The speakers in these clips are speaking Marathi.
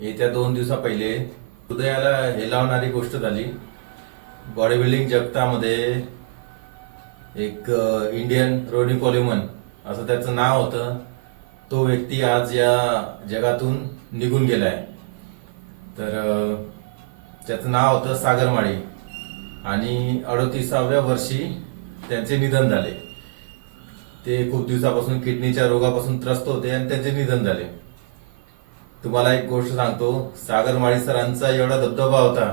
येत्या 2 दिवसा पहिले हृदयाला हेलावणारी गोष्ट झाली. बॉडी बिल्डिंग जगतामध्ये एक इंडियन रोनी कोलेमन असं त्याचं नाव होतं. तो व्यक्ती आज या जगातून निघून गेलाय. तर त्याचं नाव होतं सागर माळी आणि 38व्या वर्षी त्यांचे निधन झाले. ते खूप दिवसापासून किडनीच्या रोगापासून त्रस्त होते आणि त्यांचे निधन झाले. तुम्हाला एक गोष्ट सांगतो, सागर माळी सरांचा एवढा दबदबा होता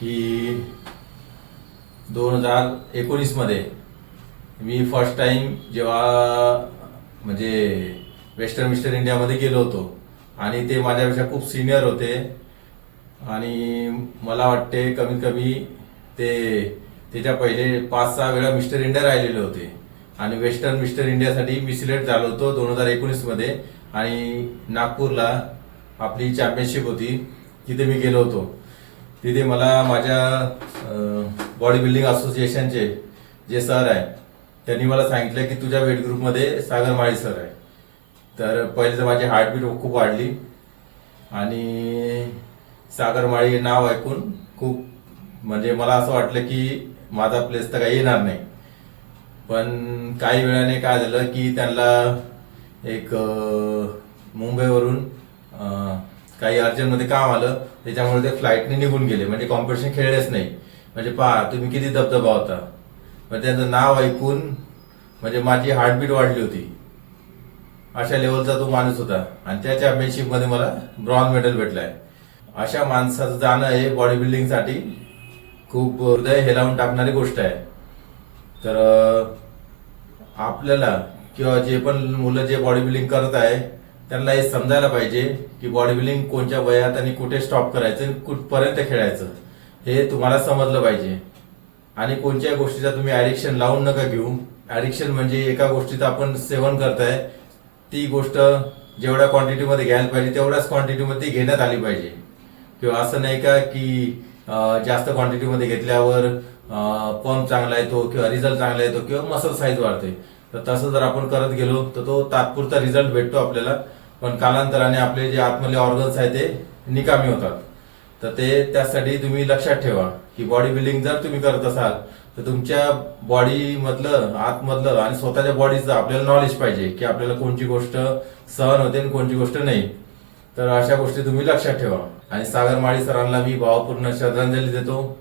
की 2019 मध्ये मी फर्स्ट टाइम जेव्हा म्हणजे वेस्टर्न मिस्टर इंडियामध्ये गेलो होतो आणि ते माझ्यापेक्षा खूप सिनियर होते आणि मला वाटते कमीत कमी ते त्याच्या पहिले 5-6 वेळा मिस्टर इंडिया राहिलेले होते आणि वेस्टर्न मिस्टर इंडियासाठी मी सिलेक्ट झालो होतो 2019 मध्ये आणि नागपूरला आपली चॅम्पियनशिप होती, तिथे मी गेलो होतो. तिथे मला माझ्या बॉडी बिल्डिंग असोसिएशनचे जे सर आहे त्यांनी मला सांगितलं की तुझ्या वेट ग्रुपमध्ये सागर माळी सर आहे. तर पहिले तर माझी हार्टबीट खूप वाढली आणि सागर माळी नाव ऐकून खूप म्हणजे मला असं वाटलं की माझा प्लेस तर काही येणार नाही. पण काही वेळाने काय झालं की त्यांना एक मुंबईवरून काही अर्जंटमध्ये काम आलं, त्याच्यामुळे ते फ्लाईटने निघून गेले. म्हणजे कॉम्पिटिशन खेळलेच नाही. म्हणजे पहा तुम्ही किती दबदबा होता. म्हणजे त्यांचं नाव ऐकून म्हणजे माझी हार्टबीट वाढली होती. अशा लेवलचा तो माणूस होता आणि त्या चॅम्पियनशिपमध्ये मला ब्रॉन्झ मेडल भेटलाय. अशा माणसाचं जाणं हे बॉडी बिल्डिंगसाठी खूप हृदय हेलावून टाकणारी गोष्ट आहे. तर आपल्याला किंवा जे पण मुलं जे बॉडी बिल्डिंग करत आहे त्यांना हे समजायला पाहिजे की बॉडी बिल्डिंग कोणत्या वयात आणि कुठे स्टॉप करायचं, कुठपर्यंत खेळायचं हे तुम्हाला समजलं पाहिजे. आणि कोणत्या गोष्टीचा तुम्ही ऍडिक्शन लावून नका घेऊ. ऍडिक्शन म्हणजे एका गोष्टीचं आपण सेवन करताय ती गोष्ट जेवढ्या क्वांटिटीमध्ये घ्यायला पाहिजे तेवढ्याच क्वांटिटीमध्ये घेण्यात आली पाहिजे. किंवा असं नाही का की जास्त क्वांटिटीमध्ये घेतल्यावर पंप चांगला येतो किंवा रिझल्ट चांगला येतो किंवा मसल साईज वाढते. तर तसं जर आपण करत गेलो तर तो तात्पुरता रिझल्ट भेटतो आपल्याला, पण कालांतराने आपले जे आतमधले ऑर्गन्स आहेत ते निकामी होतात. तर ते त्यासाठी तुम्ही लक्षात ठेवा की बॉडी बिल्डिंग जर तुम्ही करत असाल तर तुमच्या बॉडी मधलं आतमधलं आणि स्वतःच्या बॉडीचं आपल्याला नॉलेज पाहिजे की आपल्याला कोणती गोष्ट सहन होते आणि कोणती गोष्ट नाही. तर अशा गोष्टी तुम्ही लक्षात ठेवा. आणि सागर माळी सरांना मी भावपूर्ण श्रद्धांजली देतो.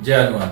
जय हनुमान.